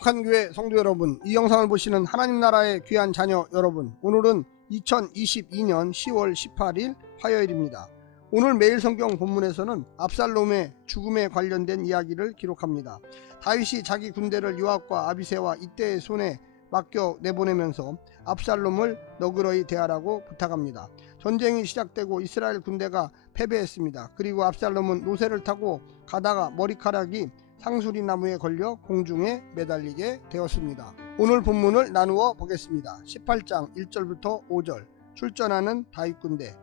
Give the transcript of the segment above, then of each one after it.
거룩한 교회 성도 여러분, 이 영상을 보시는 하나님 나라의 귀한 자녀 여러분, 오늘은 2022년 10월 18일 화요일입니다. 오늘 매일 성경 본문에서는 압살롬의 죽음에 관련된 이야기를 기록합니다. 다윗이 자기 군대를 요압과 아비새와 이때의 손에 맡겨 내보내면서 압살롬을 너그러이 대하라고 부탁합니다. 전쟁이 시작되고 이스라엘 군대가 패배했습니다. 그리고 압살롬은 노새를 타고 가다가 머리카락이 상수리 나무에 걸려 공중에 매달리게 되었습니다. 오늘 본문을 나누어 보겠습니다. 18장 1절부터 5절. 출전하는 다윗 군대,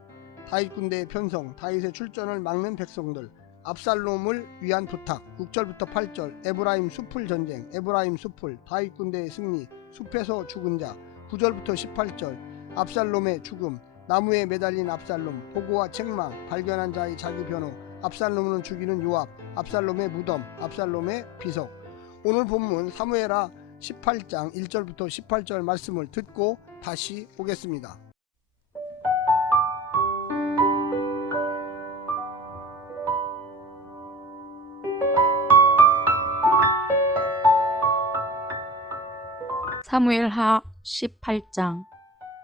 다윗 군대의 편성, 다윗의 출전을 막는 백성들, 압살롬을 위한 부탁. 6절부터 8절. 에브라임 숲을 전쟁, 에브라임 숲을, 다윗 군대의 승리, 숲에서 죽은 자. 9절부터 18절. 압살롬의 죽음, 나무에 매달린 압살롬, 보고와 책망, 발견한 자의 자기 변호, 압살롬을 죽이는 요압, 압살롬의 무덤, 압살롬의 비석. 오늘 본문 사무엘하 18장 1절부터 18절 말씀을 듣고 다시 오겠습니다. 사무엘하 18장.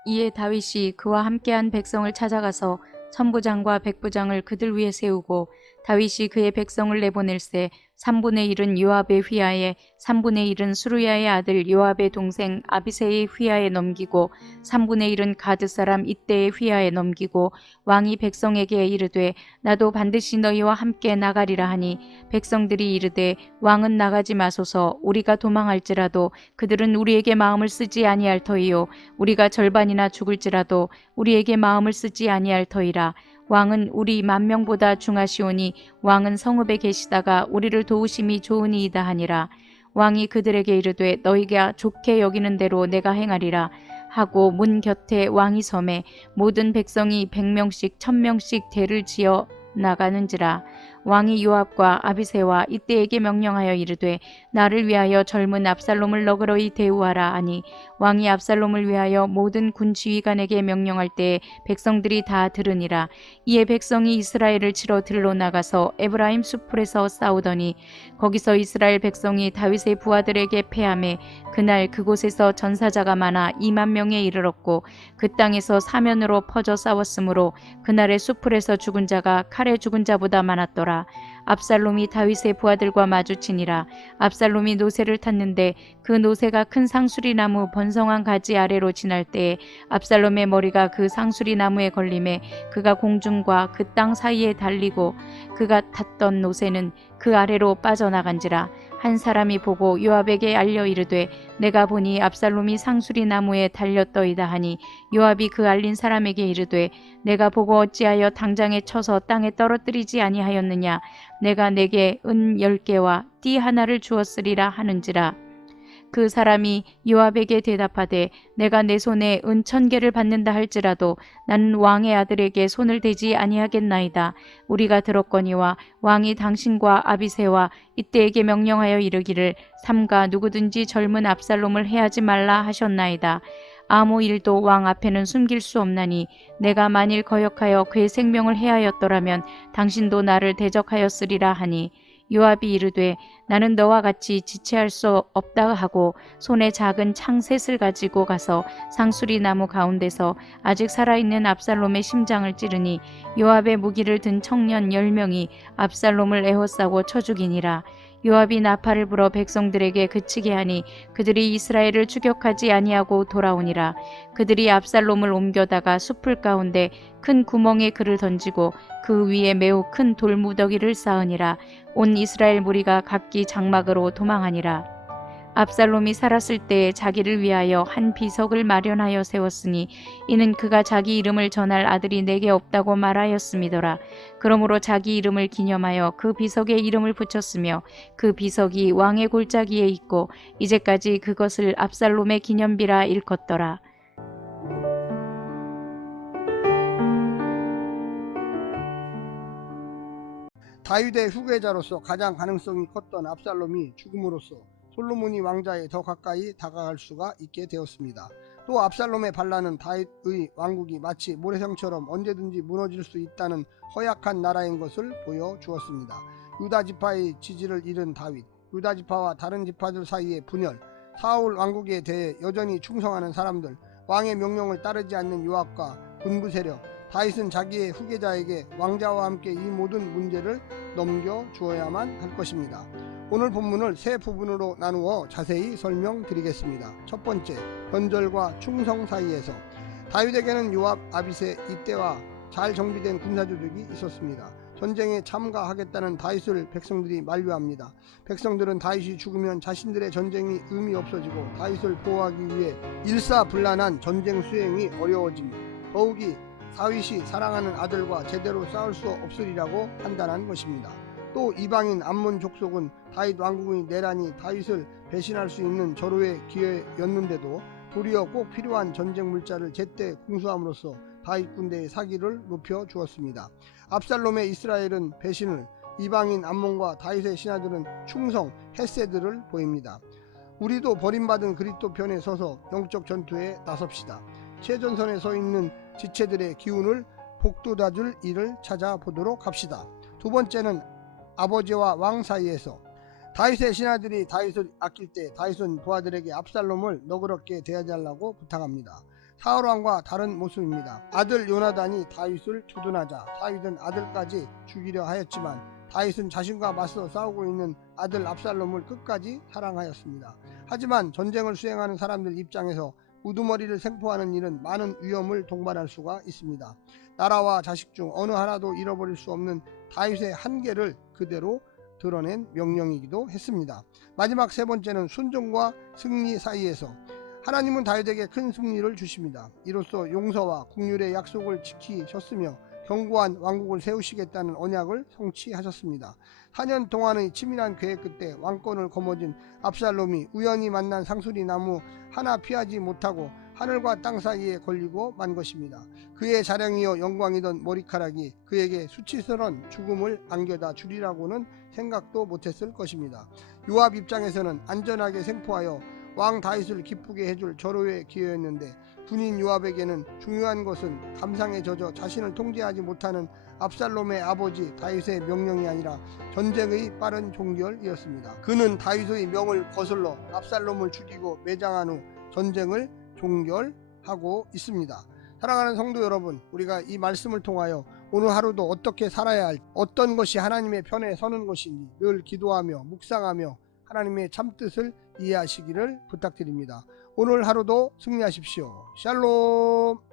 이에 다윗이 그와 함께한 백성을 찾아가서 천부장과 백부장을 그들 위에 세우고 다윗이 그의 백성을 내보낼세 3분의 1은 요압의 휘하에 3분의 1은 수루야의 아들 요압의 동생 아비새의 휘하에 넘기고 3분의 1은 가드 사람 이때의 휘하에 넘기고 왕이 백성에게 이르되 나도 반드시 너희와 함께 나가리라 하니 백성들이 이르되 왕은 나가지 마소서. 우리가 도망할지라도 그들은 우리에게 마음을 쓰지 아니할 터이요 우리가 절반이나 죽을지라도 우리에게 마음을 쓰지 아니할 터이라. 왕은 우리 만명보다 중하시오니 왕은 성읍에 계시다가 우리를 도우심이 좋으니이다 하니라. 왕이 그들에게 이르되 너희가 좋게 여기는 대로 내가 행하리라 하고 문 곁에 왕이 섬에 모든 백성이 100명씩 1000명씩 대를 지어 나가는지라. 왕이 요압과 아비새와 이때에게 명령하여 이르되 나를 위하여 젊은 압살롬을 너그러이 대우하라 하니 왕이 압살롬을 위하여 모든 군 지휘관에게 명령할 때에 백성들이 다 들으니라. 이에 백성이 이스라엘을 치러 들로 나가서 에브라임 수풀에서 싸우더니 거기서 이스라엘 백성이 다윗의 부하들에게 패하매 그날 그곳에서 전사자가 많아 2만 명에 이르렀고 그 땅에서 사면으로 퍼져 싸웠으므로 그날의 수풀에서 죽은 자가 칼에 죽은 자보다 많았더라. 압살롬이 다윗의 부하들과 마주치니라. 압살롬이 노새를 탔는데 그 노새가 큰 상수리 나무 번성한 가지 아래로 지날 때에 압살롬의 머리가 그 상수리 나무에 걸림에 그가 공중과 그 땅 사이에 달리고 그가 탔던 노새는 그 아래로 빠져나간지라. 한 사람이 보고 요압에게 알려 이르되 내가 보니 압살롬이 상수리 나무에 달렸더이다 하니 요압이 그 알린 사람에게 이르되 내가 보고 어찌하여 당장에 쳐서 땅에 떨어뜨리지 아니하였느냐. 내가 내게 은 10개와 띠 하나를 주었으리라 하는지라. 그 사람이 요압에게 대답하되 내가 내 손에 은 1000개를 받는다 할지라도 나는 왕의 아들에게 손을 대지 아니하겠나이다. 우리가 들었거니와 왕이 당신과 아비새와 이때에게 명령하여 이르기를 삼가 누구든지 젊은 압살롬을 해하지 말라 하셨나이다. 아무 일도 왕 앞에는 숨길 수 없나니 내가 만일 거역하여 그의 생명을 해하였더라면 당신도 나를 대적하였으리라 하니 요압이 이르되 나는 너와 같이 지체할 수 없다 하고 손에 작은 창셋을 가지고 가서 상수리 나무 가운데서 아직 살아있는 압살롬의 심장을 찌르니 요압의 무기를 든 청년 10명이 압살롬을 에워싸고 쳐 죽이니라. 요압이 나팔을 불어 백성들에게 그치게 하니 그들이 이스라엘을 추격하지 아니하고 돌아오니라. 그들이 압살롬을 옮겨다가 숲을 가운데 큰 구멍에 그를 던지고 그 위에 매우 큰 돌무더기를 쌓으니라. 온 이스라엘 무리가 각기 장막으로 도망하니라. 압살롬이 살았을 때에 자기를 위하여 한 비석을 마련하여 세웠으니 이는 그가 자기 이름을 전할 아들이 내게 없다고 말하였음이더라. 그러므로 자기 이름을 기념하여 그 비석에 이름을 붙였으며 그 비석이 왕의 골짜기에 있고 이제까지 그것을 압살롬의 기념비라 일컫더라. 다윗의 후계자로서 가장 가능성이 컸던 압살롬이 죽음으로써 솔로몬이 왕자에 더 가까이 다가갈 수가 있게 되었습니다. 또 압살롬의 반란은 다윗의 왕국이 마치 모래성처럼 언제든지 무너질 수 있다는 허약한 나라인 것을 보여주었습니다. 유다 지파의 지지를 잃은 다윗, 유다 지파와 다른 지파들 사이의 분열, 사울 왕국에 대해 여전히 충성하는 사람들, 왕의 명령을 따르지 않는 요압과 군부 세력, 다윗은 자기의 후계자에게 왕자와 함께 이 모든 문제를 넘겨주어야만 할 것입니다. 오늘 본문을 세 부분으로 나누어 자세히 설명드리겠습니다. 첫 번째, 변절과 충성 사이에서. 다윗에게는 요압, 아비새, 이때와 잘 정비된 군사조직이 있었습니다. 전쟁에 참가하겠다는 다윗을 백성들이 만류합니다. 백성들은 다윗이 죽으면 자신들의 전쟁이 의미 없어지고 다윗을 보호하기 위해 일사불란한 전쟁 수행이 어려워집니다. 더욱이 다윗이 사랑하는 아들과 제대로 싸울 수 없으리라고 판단한 것입니다. 또 이방인 암몬 족속은 다윗 왕국의 내란이 다윗을 배신할 수 있는 절호의 기회였는데도 도리어 꼭 필요한 전쟁 물자를 제때 공수함으로써 다윗 군대의 사기를 높여 주었습니다. 압살롬의 이스라엘은 배신을, 이방인 암몬과 다윗의 신하들은 충성, 헤세드를 보입니다. 우리도 버림받은 그리스도 편에 서서 영적 전투에 나섭시다. 최전선에 서 있는 지체들의 기운을 복돋아줄 일을 찾아보도록 합시다. 두 번째는 아버지와 왕 사이에서. 다윗의 신하들이 다윗을 아낄 때 다윗은 부하들에게 압살롬을 너그럽게 대하달라고 부탁합니다. 사울왕과 다른 모습입니다. 아들 요나단이 다윗을 주둔하자 다윗은 아들까지 죽이려 하였지만 다윗은 자신과 맞서 싸우고 있는 아들 압살롬을 끝까지 사랑하였습니다. 하지만 전쟁을 수행하는 사람들 입장에서 우두머리를 생포하는 일은 많은 위험을 동반할 수가 있습니다. 나라와 자식 중 어느 하나도 잃어버릴 수 없는 다윗의 한계를 그대로 드러낸 명령이기도 했습니다. 마지막 세 번째는 순종과 승리 사이에서. 하나님은 다윗에게 큰 승리를 주십니다. 이로써 용서와 국률의 약속을 지키셨으며 견고한 왕국을 세우시겠다는 언약을 성취하셨습니다. 4년 동안의 치밀한 계획 끝에 왕권을 거머쥔 압살롬이 우연히 만난 상수리 나무 하나 피하지 못하고 하늘과 땅 사이에 걸리고 만 것입니다. 그의 자랑이요 영광이던 머리카락이 그에게 수치스러운 죽음을 안겨다 주리라고는 생각도 못했을 것입니다. 요압 입장에서는 안전하게 생포하여 왕 다윗을 기쁘게 해줄 절호의 기회였는데 군인 요압에게는 중요한 것은 감상에 젖어 자신을 통제하지 못하는 압살롬의 아버지 다윗의 명령이 아니라 전쟁의 빠른 종결이었습니다. 그는 다윗의 명을 거슬러 압살롬을 죽이고 매장한 후 전쟁을 종결하고 있습니다. 사랑하는 성도 여러분, 우리가 이 말씀을 통하여 오늘 하루도 어떻게 살아야 할지, 어떤 것이 하나님의 편에 서는 것인지 늘 기도하며 묵상하며 하나님의 참뜻을 이해하시기를 부탁드립니다. 오늘 하루도 승리하십시오. 샬롬.